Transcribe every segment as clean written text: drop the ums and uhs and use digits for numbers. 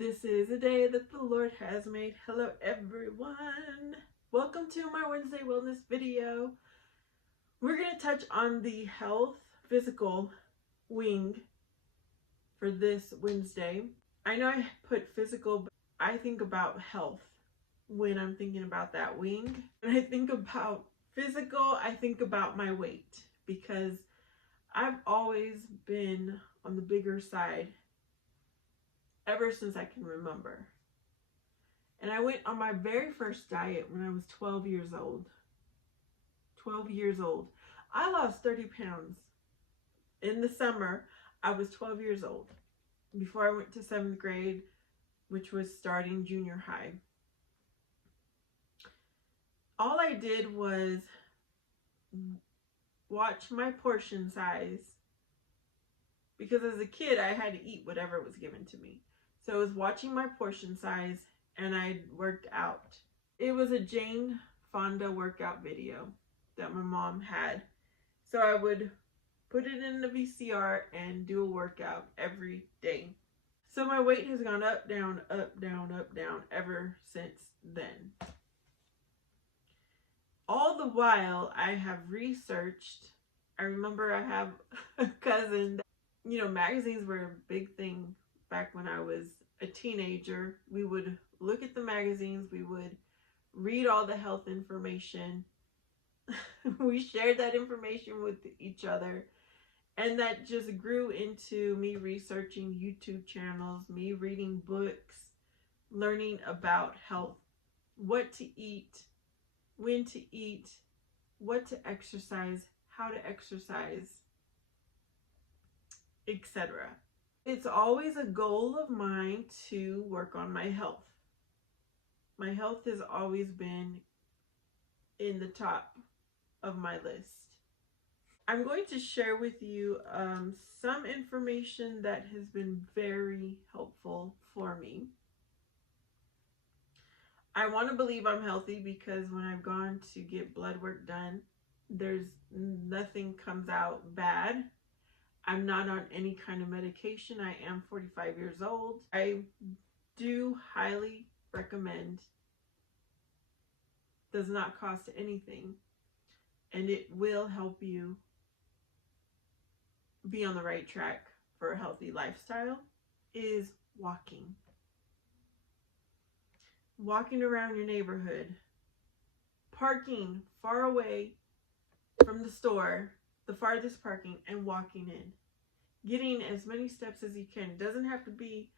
This is a day that the Lord has made. Hello everyone. Welcome to my Wednesday wellness video. We're going to touch on the health physical wing for this Wednesday. I know I put physical, but I think about health when I'm thinking about that wing. When I think about physical, I think about my weight because I've always been on the bigger side ever since I can remember. And I went on my very first diet when I was 12 years old. 12 years old. I lost 30 pounds. In the summer, I was 12 years old. Before I went to 7th grade, which was starting junior high. All I did was watch my portion size. Because as a kid, I had to eat whatever was given to me. So I was watching my portion size and I worked out. It was a Jane Fonda workout video that my mom had. So I would put it in the VCR and do a workout every day. So my weight has gone up, down, up, down, up, down ever since then. All the while I have researched. I remember I have a cousin that, magazines were a big thing back when I was a teenager. We would look at the magazines, we would read all the health information. We shared that information with each other, and that just grew into me researching YouTube channels, me reading books, learning about health, what to eat, when to eat, what to exercise, how to exercise, etc. It's always a goal of mine to work on my health. My health has always been in the top of my list. I'm going to share with you some information that has been very helpful for me. I want to believe I'm healthy because when I've gone to get blood work done, there's nothing comes out bad. I'm not on any kind of medication. I am 45 years old. I do highly recommend. Does not cost anything, and it will help you be on the right track for a healthy lifestyle, is walking. Walking around your neighborhood, parking far away from the store, the farthest parking, and walking in. Getting as many steps as you can. It doesn't have to be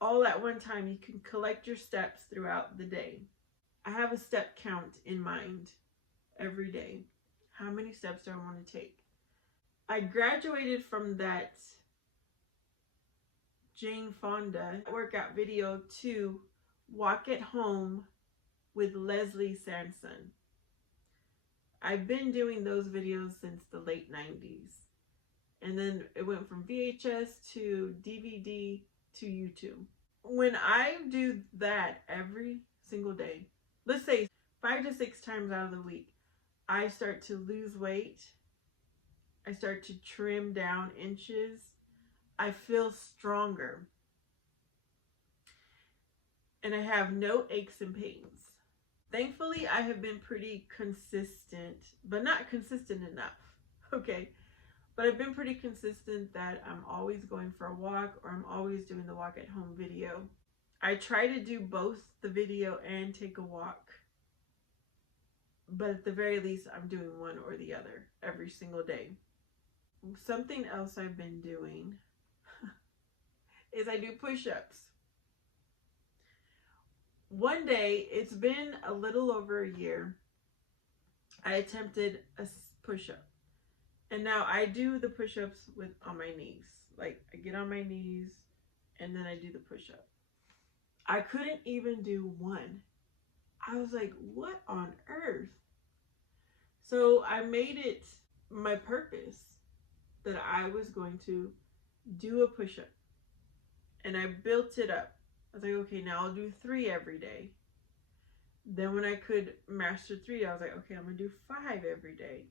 all at one time. You can collect your steps throughout the day. I have a step count in mind every day. How many steps do I want to take? I graduated from that Jane Fonda workout video to Walk at Home with Leslie Sanson. I've been doing those videos since the late 90s. And then it went from VHS to DVD to YouTube. When I do that every single day, let's say 5 to 6 times out of the week, I start to lose weight. I start to trim down inches. I feel stronger. And I have no aches and pains. Thankfully, I have been pretty consistent, but not consistent enough, okay? But I've been pretty consistent that I'm always going for a walk or I'm always doing the walk at home video. I try to do both the video and take a walk. But at the very least, I'm doing one or the other every single day. Something else I've been doing is I do push-ups. One day, it's been a little over a year, I attempted a push-up. And now I do the push-ups on my knees. Like, I get on my knees and then I do the push-up. I couldn't even do one. I was like, what on earth? So I made it my purpose that I was going to do a push-up. And I built it up. I was like, okay, now I'll do 3 every day. Then when I could master 3, I was like, okay, I'm going to do 5 every day.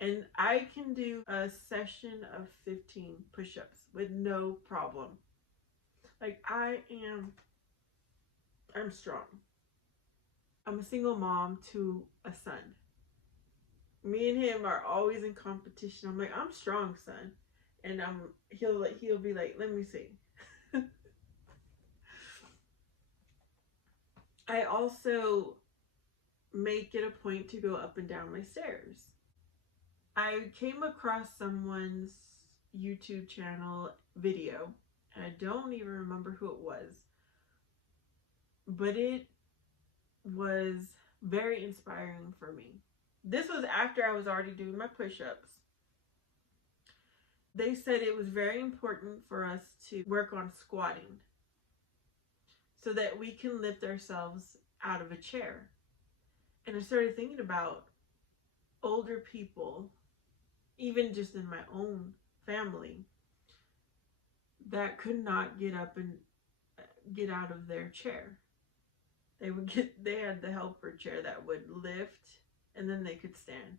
And I can do a session of 15 push-ups with no problem. Like, I'm strong. I'm a single mom to a son. Me and him are always in competition. I'm like, I'm strong, son. And he'll be like, let me see. I also make it a point to go up and down my stairs. I came across someone's YouTube channel video, and I don't even remember who it was, but it was very inspiring for me. This was after I was already doing my push-ups. They said it was very important for us to work on squatting so that we can lift ourselves out of a chair. And I started thinking about older people, even just in my own family, that could not get up and get out of their chair. They had the helper chair that would lift and then they could stand.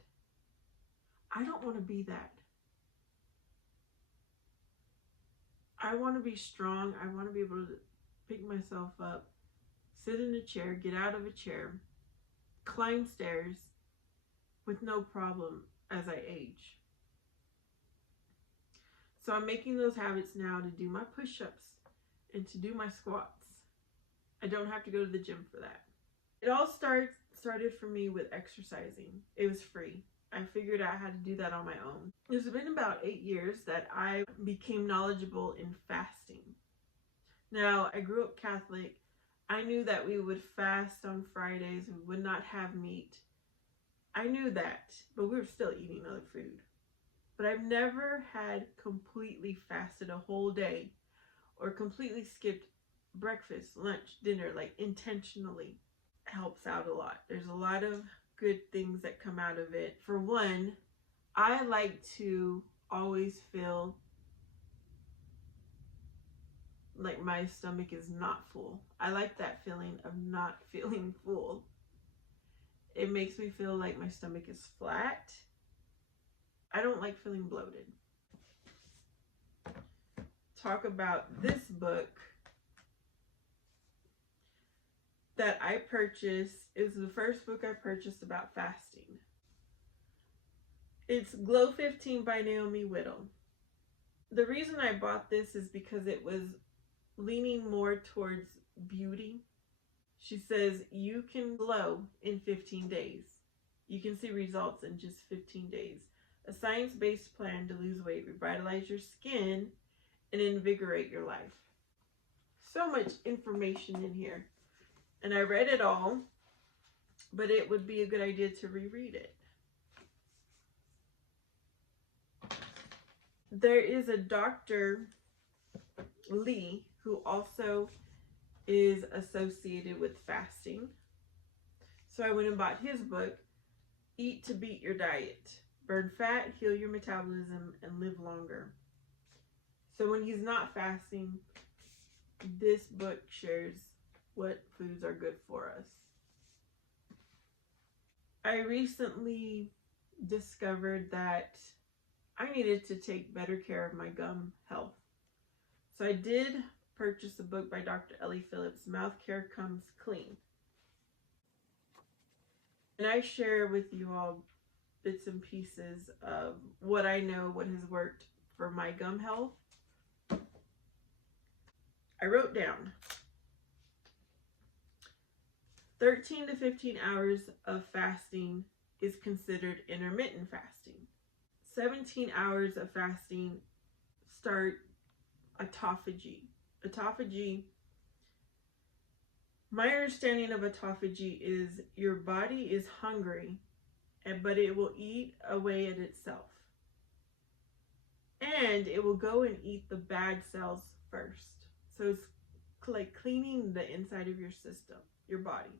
I don't want to be that. I want to be strong. I want to be able to pick myself up, sit in a chair, get out of a chair, climb stairs with no problem as I age. So I'm making those habits now to do my push-ups and to do my squats. I don't have to go to the gym for that. It all started for me with exercising. It was free. I figured out how to do that on my own. It's been about 8 years that I became knowledgeable in fasting. Now, I grew up Catholic. I knew that we would fast on Fridays. We would not have meat. I knew that, but we were still eating other food. But I've never had completely fasted a whole day or completely skipped breakfast, lunch, dinner, like intentionally. It helps out a lot. There's a lot of good things that come out of it. For one, I like to always feel like my stomach is not full. I like that feeling of not feeling full. It makes me feel like my stomach is flat. I don't like feeling bloated. Talk about this book that I purchased. It was the first book I purchased about fasting. It's Glow 15 by Naomi Whittle. The reason I bought this is because it was leaning more towards beauty. She says you can glow in 15 days. You can see results in just 15 days. A science-based plan to lose weight, revitalize your skin, and invigorate your life. So much information in here. And I read it all, but it would be a good idea to reread it. There is a Dr. Lee who also is associated with fasting. So I went and bought his book, Eat to Beat Your Diet. Burn fat, heal your metabolism, and live longer. So when he's not fasting, this book shares what foods are good for us. I recently discovered that I needed to take better care of my gum health. So I did purchase a book by Dr. Ellie Phillips, Mouth Care Comes Clean. And I share with you all bits and pieces of what I know, what has worked for my gum health. I wrote down 13 to 15 hours of fasting is considered intermittent fasting. 17 hours of fasting start autophagy. Autophagy, my understanding of autophagy is your body is hungry, but it will eat away at itself. And it will go and eat the bad cells first. So it's like cleaning the inside of your system, your body.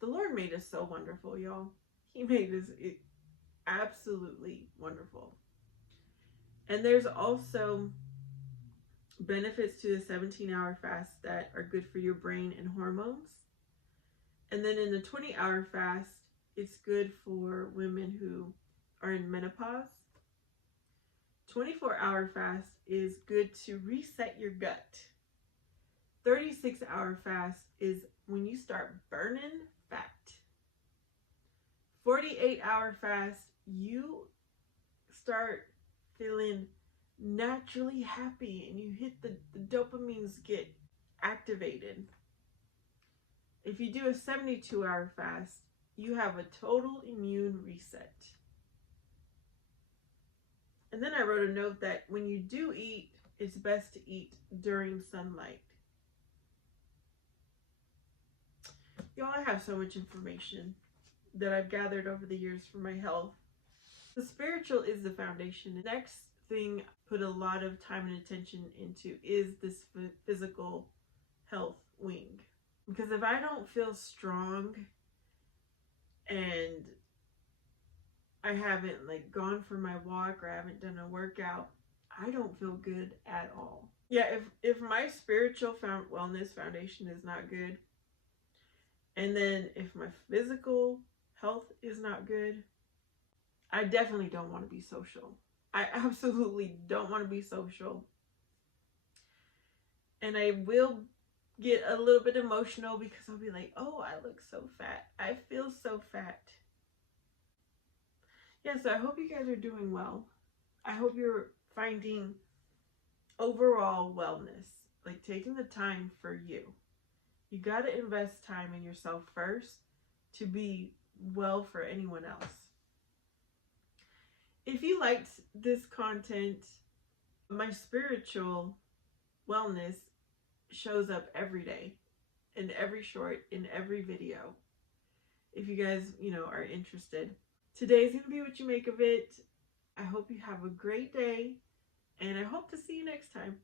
The Lord made us so wonderful, y'all. He made us absolutely wonderful. And there's also benefits to the 17-hour fast that are good for your brain and hormones. And then in the 20-hour fast, it's good for women who are in menopause. 24-hour fast is good to reset your gut. 36-hour fast is when you start burning fat. 48-hour fast, you start feeling naturally happy and you hit the dopamines get activated. If you do a 72-hour fast, you have a total immune reset. And then I wrote a note that when you do eat, it's best to eat during sunlight. Y'all, I have so much information that I've gathered over the years for my health. The spiritual is the foundation. The next thing I put a lot of time and attention into is this physical health wing. Because if I don't feel strong and I haven't gone for my walk or I haven't done a workout, I don't feel good at all. Yeah, if my spiritual wellness foundation is not good, and then if my physical health is not good, I definitely don't want to be social. I absolutely don't want to be social. And I will get a little bit emotional because I'll be like, oh, I look so fat. I feel so fat. Yeah, so I hope you guys are doing well. I hope you're finding overall wellness, taking the time for you. You got to invest time in yourself first to be well for anyone else. If you liked this content, my spiritual wellness shows up every day, in every short, in every video. If you guys, are interested. Today's going to be what you make of it. I hope you have a great day, and I hope to see you next time.